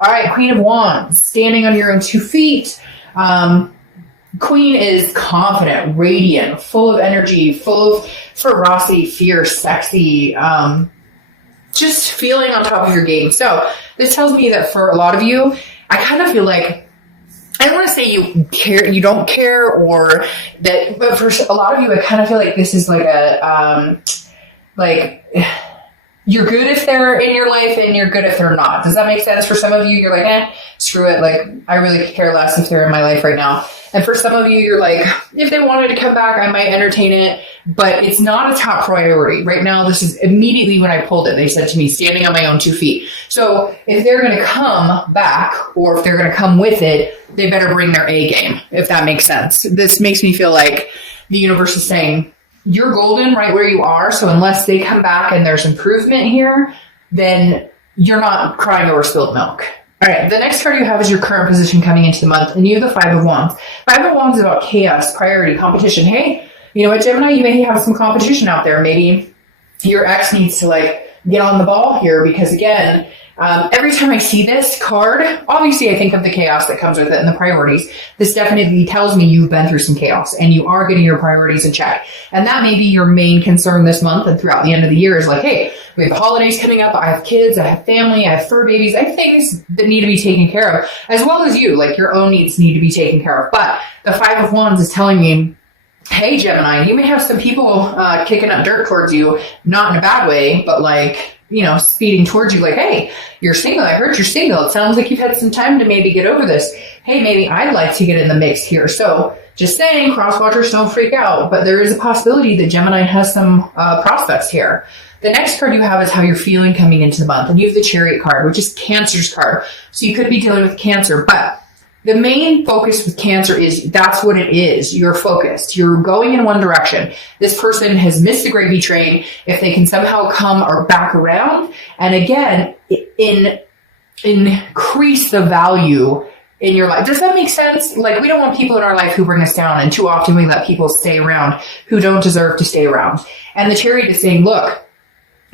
All right, Queen of Wands, standing on your own 2 feet. Queen is confident, radiant, full of energy, full of ferocity, fierce, sexy, just feeling on top of your game. So this tells me that for a lot of you, I kind of feel like, I don't want to say you don't care, or that, but for a lot of you, I kind of feel like this is like a, you're good if they're in your life and you're good if they're not. Does that make sense? For some of you, you're like, screw it. Like, I really care less if they're in my life right now. And for some of you, you're like, if they wanted to come back, I might entertain it, but it's not a top priority. Right now, this is immediately when I pulled it, they said to me, standing on my own 2 feet. So if they're going to come back, or if they're going to come with it, they better bring their A game, if that makes sense. This makes me feel like the universe is saying, you're golden right where you are. So unless they come back and there's improvement here, then you're not crying over spilled milk. All right, the next card you have is your current position coming into the month, and you have the 5 of Wands. 5 of Wands is about chaos, priority, competition. Hey, you know what, Gemini? You may have some competition out there. Maybe your ex needs to get on the ball here, because again, every time I see this card, obviously I think of the chaos that comes with it and the priorities. This definitely tells me you've been through some chaos and you are getting your priorities in check. And that may be your main concern this month and throughout the end of the year is like, hey, we have the holidays coming up. I have kids, I have family, I have fur babies. I have things that need to be taken care of, as well as you, like your own needs need to be taken care of. But the 5 of Wands is telling me, hey, Gemini, you may have some people kicking up dirt towards you, not in a bad way, but speeding towards you like, hey, you're single. I heard you're single. It sounds like you've had some time to maybe get over this. Hey, maybe I'd like to get in the mix here. So just saying, cross-watchers, don't freak out. But there is a possibility that Gemini has some prospects here. The next card you have is how you're feeling coming into the month. And you have the Chariot card, which is Cancer's card. So you could be dealing with Cancer, but the main focus with Cancer is that's what it is. You're focused. You're going in one direction. This person has missed the gravy train. If they can somehow come or back around and again, increase the value in your life. Does that make sense? Like, we don't want people in our life who bring us down, and too often we let people stay around who don't deserve to stay around. And the Chariot is saying, look,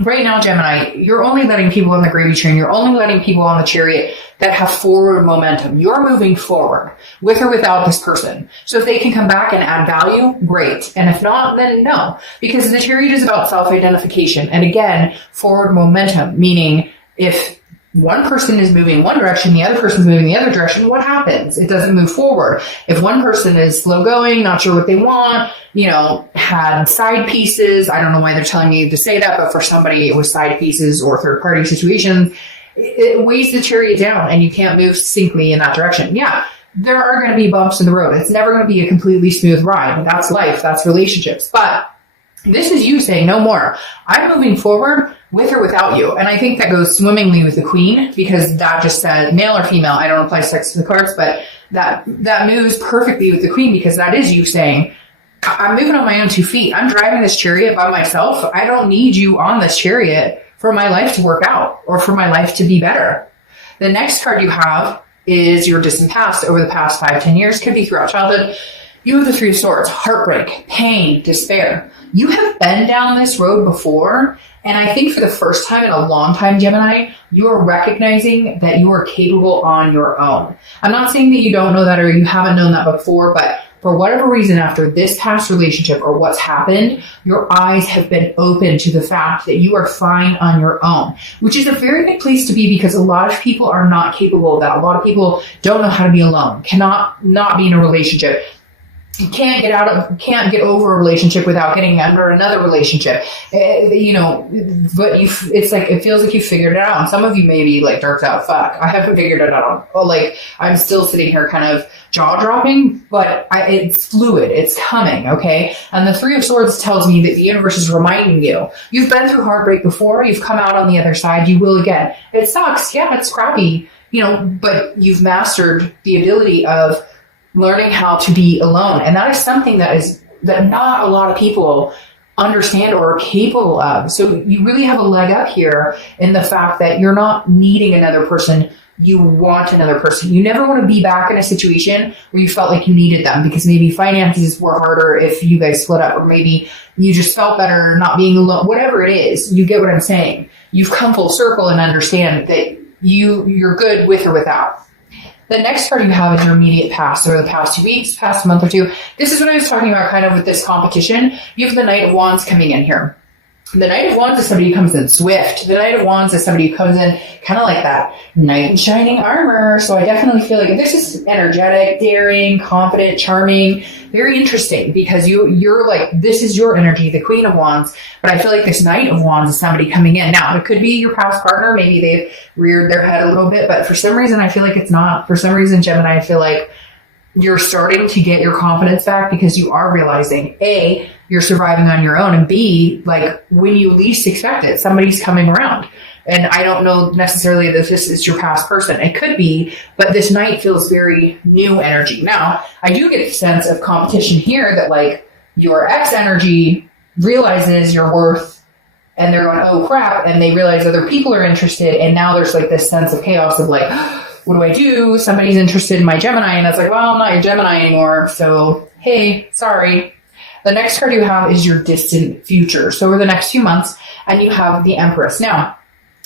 right now, Gemini, you're only letting people on the gravy train. You're only letting people on the Chariot that have forward momentum. You're moving forward with or without this person. So if they can come back and add value, great. And if not, then no. Because the Chariot is about self-identification. And again, forward momentum, meaning if one person is moving one direction, the other person's moving the other direction, what happens? It doesn't move forward. If one person is slow going, not sure what they want, had side pieces, I don't know why they're telling me to say that, but for somebody it was side pieces or third party situations, it weighs the Chariot down and you can't move succinctly in that direction. Yeah, there are going to be bumps in the road. It's never going to be a completely smooth ride. That's life. That's relationships. But this is you saying no more. I'm moving forward with or without you. And I think that goes swimmingly with the Queen, because that just said male or female. I don't apply sex to the cards, but that moves perfectly with the Queen, because that is you saying, I'm moving on my own 2 feet. I'm driving this Chariot by myself. I don't need you on this Chariot for my life to work out or for my life to be better. The next card you have is your distant past over the past 5-10 years, could be throughout childhood. You have the 3 of Swords, heartbreak, pain, despair. You have been down this road before, and I think for the first time in a long time, Gemini, you are recognizing that you are capable on your own. I'm not saying that you don't know that or you haven't known that before, but for whatever reason, after this past relationship or what's happened, your eyes have been open to the fact that you are fine on your own, which is a very good place to be, because a lot of people are not capable of that. A lot of people don't know how to be alone, cannot not be in a relationship. You can't get over a relationship without getting under another relationship. But it's like, it feels like you figured it out. And some of you may be like, darked out, fuck, I haven't figured it out. I'm still sitting here kind of jaw dropping, but it's fluid. It's coming. Okay. And the 3 of Swords tells me that the universe is reminding you, you've been through heartbreak before. You've come out on the other side. You will again. It sucks. Yeah, it's crappy, but you've mastered the ability of learning how to be alone. And that is something that not a lot of people understand or are capable of. So you really have a leg up here in the fact that you're not needing another person. You want another person. You never want to be back in a situation where you felt like you needed them, because maybe finances were harder if you guys split up, or maybe you just felt better not being alone. Whatever it is, you get what I'm saying. You've come full circle and understand that you're good with or without. The next card you have is your immediate past, or the past 2 weeks, past month or two. This is what I was talking about kind of with this competition. You have the Knight of Wands coming in here. The Knight of Wands is somebody who comes in swift. The Knight of Wands is somebody who comes in kind of like that knight in shining armor. So I definitely feel like this is energetic, daring, confident, charming, very interesting, because you're like, this is your energy, the Queen of Wands. But I feel like this Knight of Wands is somebody coming in. Now, it could be your past partner. Maybe they've reared their head a little bit, but for some reason, I feel like it's not. For some reason, Gemini, I feel like you're starting to get your confidence back because you are realizing, A, you're surviving on your own, and B, like when you least expect it, somebody's coming around. And I don't know necessarily that this is your past person. It could be, but this Knight feels very new energy. Now, I do get the sense of competition here that like your ex energy realizes your worth, and they're going, oh crap, and they realize other people are interested, and now there's like this sense of chaos of like, what do I do? Somebody's interested in my Gemini, and it's like, well, I'm not your Gemini anymore, so hey, sorry. The next card you have is your distant future. So over the next few months, and you have the Empress. Now,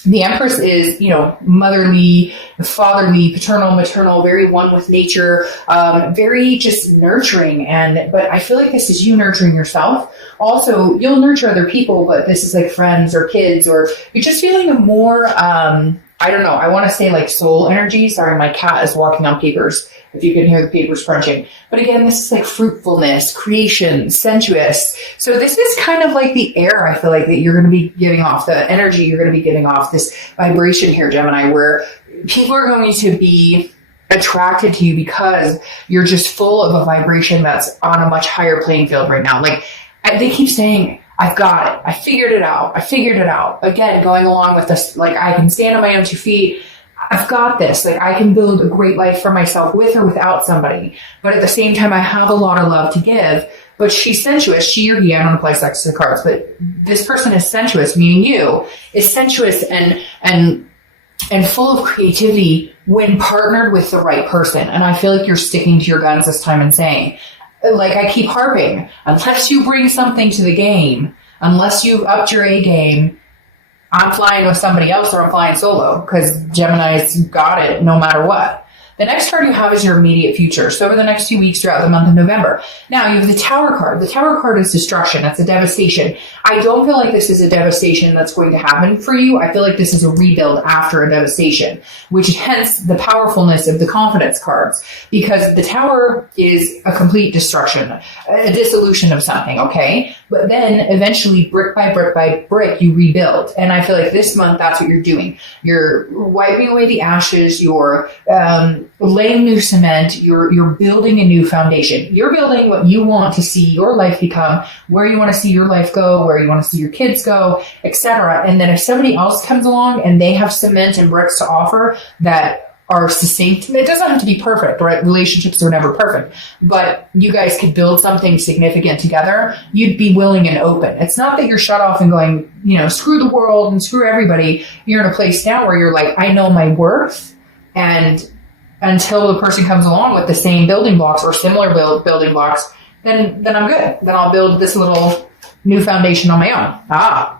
the Empress is, motherly, fatherly, paternal, maternal, very one with nature, very just nurturing. But I feel like this is you nurturing yourself. Also, you'll nurture other people, but this is like friends or kids, or you're just feeling a more, I don't know. I want to say like soul energy. Sorry, my cat is walking on papers, if you can hear the papers crunching. But again, this is like fruitfulness, creation, sensuous. So this is kind of like the air, I feel like, that you're going to be giving off, the energy you're going to be giving off, this vibration here, Gemini, where people are going to be attracted to you because you're just full of a vibration that's on a much higher playing field right now. Like they keep saying, I've got it. I figured it out. Again, going along with this, like I can stand on my own 2 feet. I've got this. Like I can build a great life for myself with or without somebody. But at the same time, I have a lot of love to give. But she's sensuous. She or he, I don't apply sex to the cards, but this person is sensuous, meaning you, is sensuous and full of creativity when partnered with the right person. And I feel like you're sticking to your guns this time and saying, like I keep harping, unless you bring something to the game, unless you've upped your A game, I'm flying with somebody else or I'm flying solo, because Gemini's got it no matter what. The next card you have is your immediate future. So over the next 2 weeks throughout the month of November. Now you have the Tower card. The Tower card is destruction. That's a devastation. I don't feel like this is a devastation that's going to happen for you. I feel like this is a rebuild after a devastation, which hence the powerfulness of the confidence cards, because the Tower is a complete destruction, a dissolution of something, okay? But then eventually, brick by brick by brick, you rebuild. And I feel like this month, that's what you're doing. You're wiping away the ashes. You're laying new cement. You're building a new foundation. You're building what you want to see your life become, where you want to see your life go, where you want to see your kids go, etc. And then if somebody else comes along and they have cement and bricks to offer that are succinct, it doesn't have to be perfect, right? Relationships are never perfect, but you guys could build something significant together. You'd be willing and open. It's not that you're shut off and going, screw the world and screw everybody. You're in a place now where you're like, I know my worth, and until the person comes along with the same building blocks or similar building blocks, then I'm good. Then I'll build this little new foundation on my own.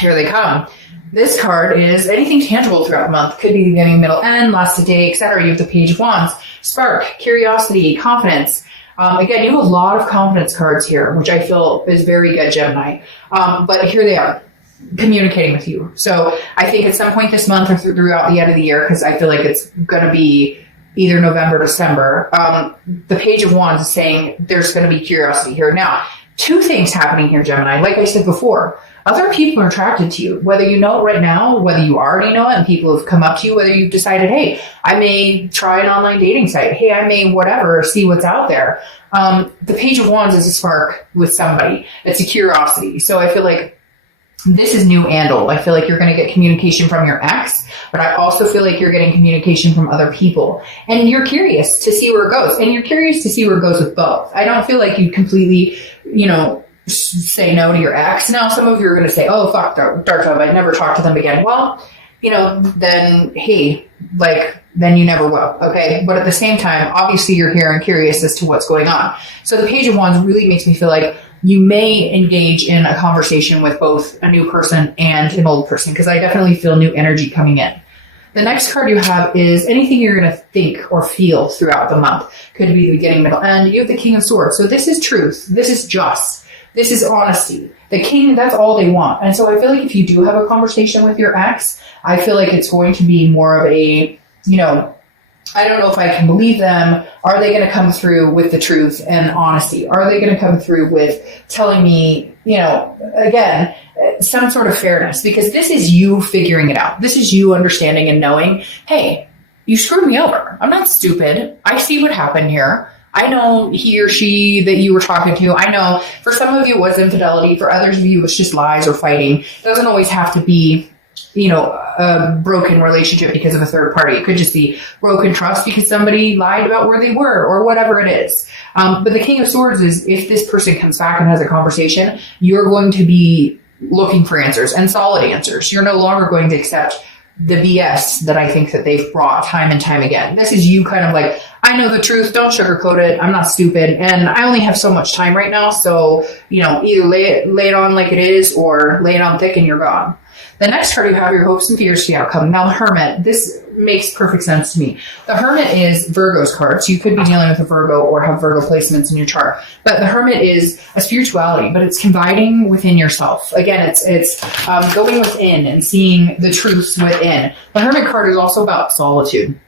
Here they come. This card is anything tangible throughout the month. Could be the beginning, middle, end, last a day, etc. You have the Page of Wands, spark, curiosity, confidence. Again, you have a lot of confidence cards here, which I feel is very good, Gemini. But here they are, communicating with you. So I think at some point this month or throughout the end of the year, because I feel like it's going to be either November, December, the Page of Wands is saying there's going to be curiosity here. Now, 2 things happening here, Gemini. Like I said before, other people are attracted to you, whether you know it right now, whether you already know it and people have come up to you, whether you've decided, hey, I may try an online dating site. Hey, I may whatever, see what's out there. The Page of Wands is a spark with somebody. It's a curiosity. So I feel like this is new and old. I feel like you're going to get communication from your ex, but I also feel like you're getting communication from other people. And you're curious to see where it goes. And you're curious to see where it goes with both. I don't feel like you completely, say no to your ex. Now, some of you are going to say, oh, fuck, Dark Job, I'd never talk to them again. Well, then, hey, then you never will, okay? But at the same time, obviously you're here and curious as to what's going on. So the Page of Wands really makes me feel like you may engage in a conversation with both a new person and an old person, because I definitely feel new energy coming in. The next card you have is anything you're going to think or feel throughout the month. Could be the beginning, middle, end. You have the King of Swords. So this is truth. This is just. This is honesty. The king, that's all they want. And so I feel like if you do have a conversation with your ex, I feel like it's going to be more of a, you know, I don't know if I can believe them. Are they going to come through with the truth and honesty? Are they going to come through with telling me, you know, again, some sort of fairness? Because this is you figuring it out. This is you understanding and knowing, hey, you screwed me over. I'm not stupid. I see what happened here. I know he or she that you were talking to. I know for some of you it was infidelity. For others of you, it's just lies or fighting. It doesn't always have to be, you know, a broken relationship because of a third party. It could just be broken trust because somebody lied about where they were or whatever it is. But the King of Swords is if this person comes back and has a conversation, you're going to be looking for answers and solid answers. You're no longer going to accept the BS that I think that they've brought time and time again. This is you kind of like, I know the truth, don't sugarcoat it, I'm not stupid, and I only have so much time right now, so, you know, either lay it on like it is or lay it on thick and you're gone. The next card you have, your hopes and fears to the outcome. Now the Hermit, this makes perfect sense to me. The Hermit is Virgo's card, so you could be dealing with a Virgo or have Virgo placements in your chart. But the Hermit is a spirituality, but it's confiding within yourself. Again, it's going within and seeing the truths within. The Hermit card is also about solitude.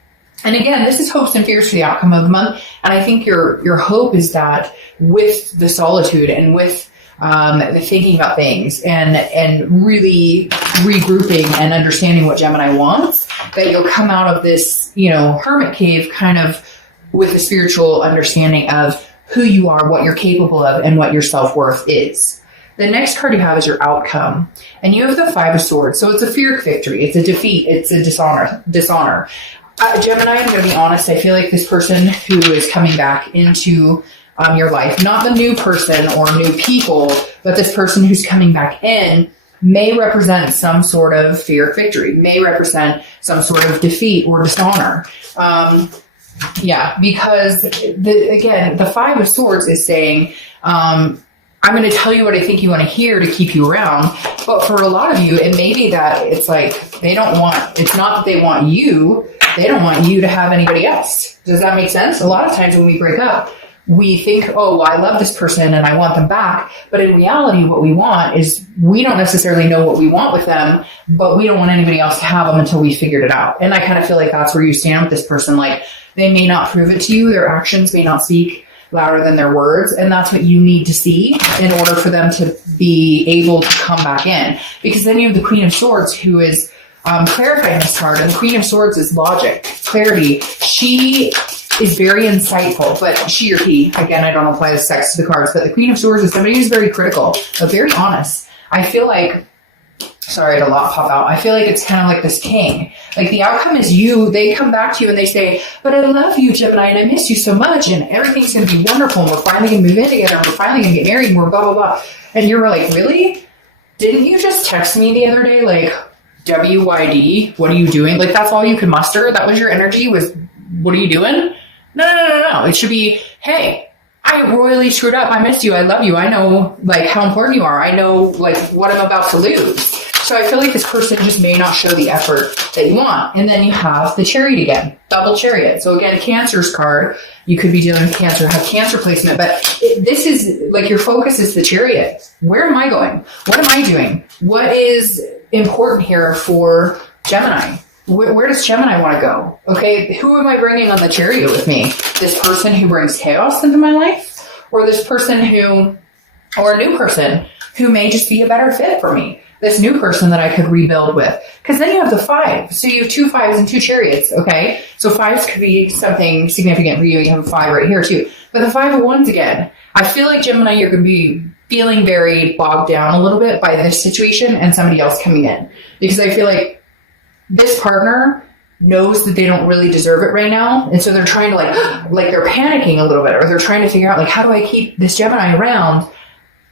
And again, this is hopes and fears for the outcome of the month. And I think your hope is that with the solitude and with the thinking about things and really regrouping and understanding what Gemini wants, that you'll come out of this, you know, hermit cave kind of with a spiritual understanding of who you are, what you're capable of, and what your self-worth is. The next card you have is your outcome. And you have the Five of Swords. So it's a fear victory. It's a defeat. It's a dishonor. Gemini, I'm going to be honest, I feel like this person who is coming back into your life, not the new person or new people, but this person who's coming back in may represent some sort of fear of victory, may represent some sort of defeat or dishonor. Because the Five of Swords is saying, I'm going to tell you what I think you want to hear to keep you around. But for a lot of you, it may be that it's like it's not that they want you, they don't want you to have anybody else. Does that make sense? A lot of times when we break up, we think, oh, well, I love this person and I want them back. But in reality, what we want is we don't necessarily know what we want with them, but we don't want anybody else to have them until we figured it out. And I kind of feel like that's where you stand with this person. Like, they may not prove it to you. Their actions may not speak louder than their words. And that's what you need to see in order for them to be able to come back in. Because then you have the Queen of Swords, who is clarifying this card. And the Queen of Swords is logic, clarity. She is very insightful, but she or he, again, I don't apply the sex to the cards, but the Queen of Swords is somebody who's very critical, but very honest. I feel like, sorry, I had a lot pop out. I feel like it's kind of like this king. Like the outcome is you, they come back to you and they say, but I love you, Gemini, and I miss you so much, and everything's going to be wonderful, and we're finally going to move in together, and we're finally going to get married, and we're blah, blah, blah. And you're like, really? Didn't you just text me the other day, like, WYD, what are you doing? Like, that's all you could muster? That was your energy, was, what are you doing? No. It should be, hey, I royally screwed up. I missed you. I love you. I know, like, how important you are. I know, like, what I'm about to lose. So I feel like this person just may not show the effort that you want. And then you have the Chariot again, double Chariot. So again, Cancer's card. You could be dealing with Cancer, have Cancer placement, but this is like your focus is the Chariot. Where am I going? What am I doing? What is important here for Gemini? Where does Gemini want to go? Okay, who am I bringing on the Chariot with me? This person who brings chaos into my life? Or this person or a new person who may just be a better fit for me? This new person that I could rebuild with. Because then you have the Five. So you have two Fives and two Chariots, okay? So Fives could be something significant for you. You have a Five right here too. But the Five of Wands again. I feel like, Gemini, you're going to be feeling very bogged down a little bit by this situation and somebody else coming in. Because I feel like this partner knows that they don't really deserve it right now. And so they're trying to like they're panicking a little bit, or they're trying to figure out, like, how do I keep this Gemini around?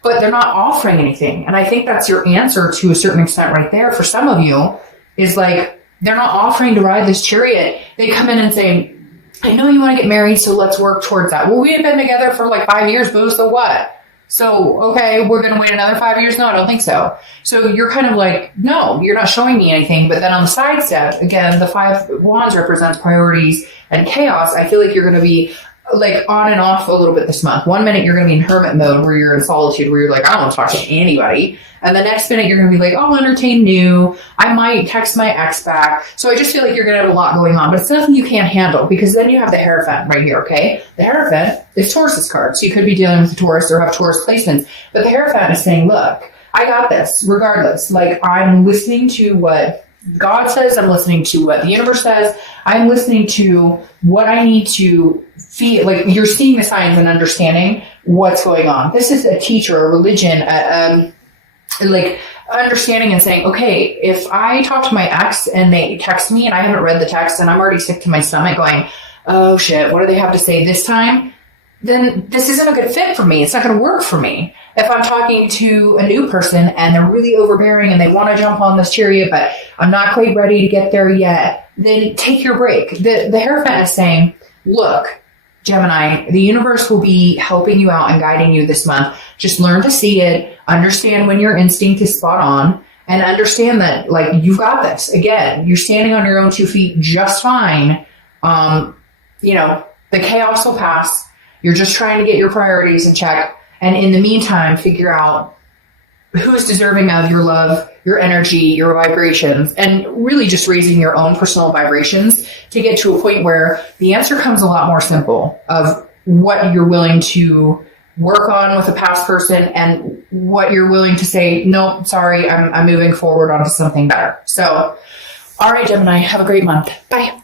But they're not offering anything. And I think that's your answer to a certain extent right there. For some of you is like, they're not offering to ride this Chariot. They come in and say, I know you want to get married, so let's work towards that. Well, we had been together for like 5 years, boo, so what? So, okay, we're going to wait another 5 years? No, I don't think so. So you're kind of like, no, you're not showing me anything. But then on the side step, again, the 5 wands represents priorities and chaos. I feel like you're going to be like on and off a little bit this month. 1 minute you're going to be in hermit mode where you're in solitude, where you're like, I don't want to talk to anybody. And the next minute you're going to be like, I'll entertain new. I might text my ex back. So I just feel like you're going to have a lot going on, but it's nothing you can't handle, because then you have the Hierophant right here. Okay. The Hierophant is Taurus's card. So you could be dealing with a Taurus or have Taurus placements, but the Hierophant is saying, look, I got this regardless. Like, I'm listening to what God says. I'm listening to what the universe says. I'm listening to what I need to feel. Like, you're seeing the signs and understanding what's going on. This is a teacher, a religion, like understanding and saying, okay, if I talk to my ex and they text me and I haven't read the text and I'm already sick to my stomach going, oh shit, what do they have to say this time? Then this isn't a good fit for me. It's not going to work for me. If I'm talking to a new person and they're really overbearing and they want to jump on this chariot, but I'm not quite ready to get there yet, then take your break. The Hierophant is saying, look, Gemini, the universe will be helping you out and guiding you this month. Just learn to see it, understand when your instinct is spot on, and understand that, like, you've got this. Again, you're standing on your own 2 feet just fine. You know, the chaos will pass. You're just trying to get your priorities in check. And in the meantime, figure out who's deserving of your love, your energy, your vibrations, and really just raising your own personal vibrations to get to a point where the answer comes a lot more simple of what you're willing to work on with a past person and what you're willing to say, no, sorry, I'm moving forward onto something better. So, all right, Gemini, have a great month. Bye.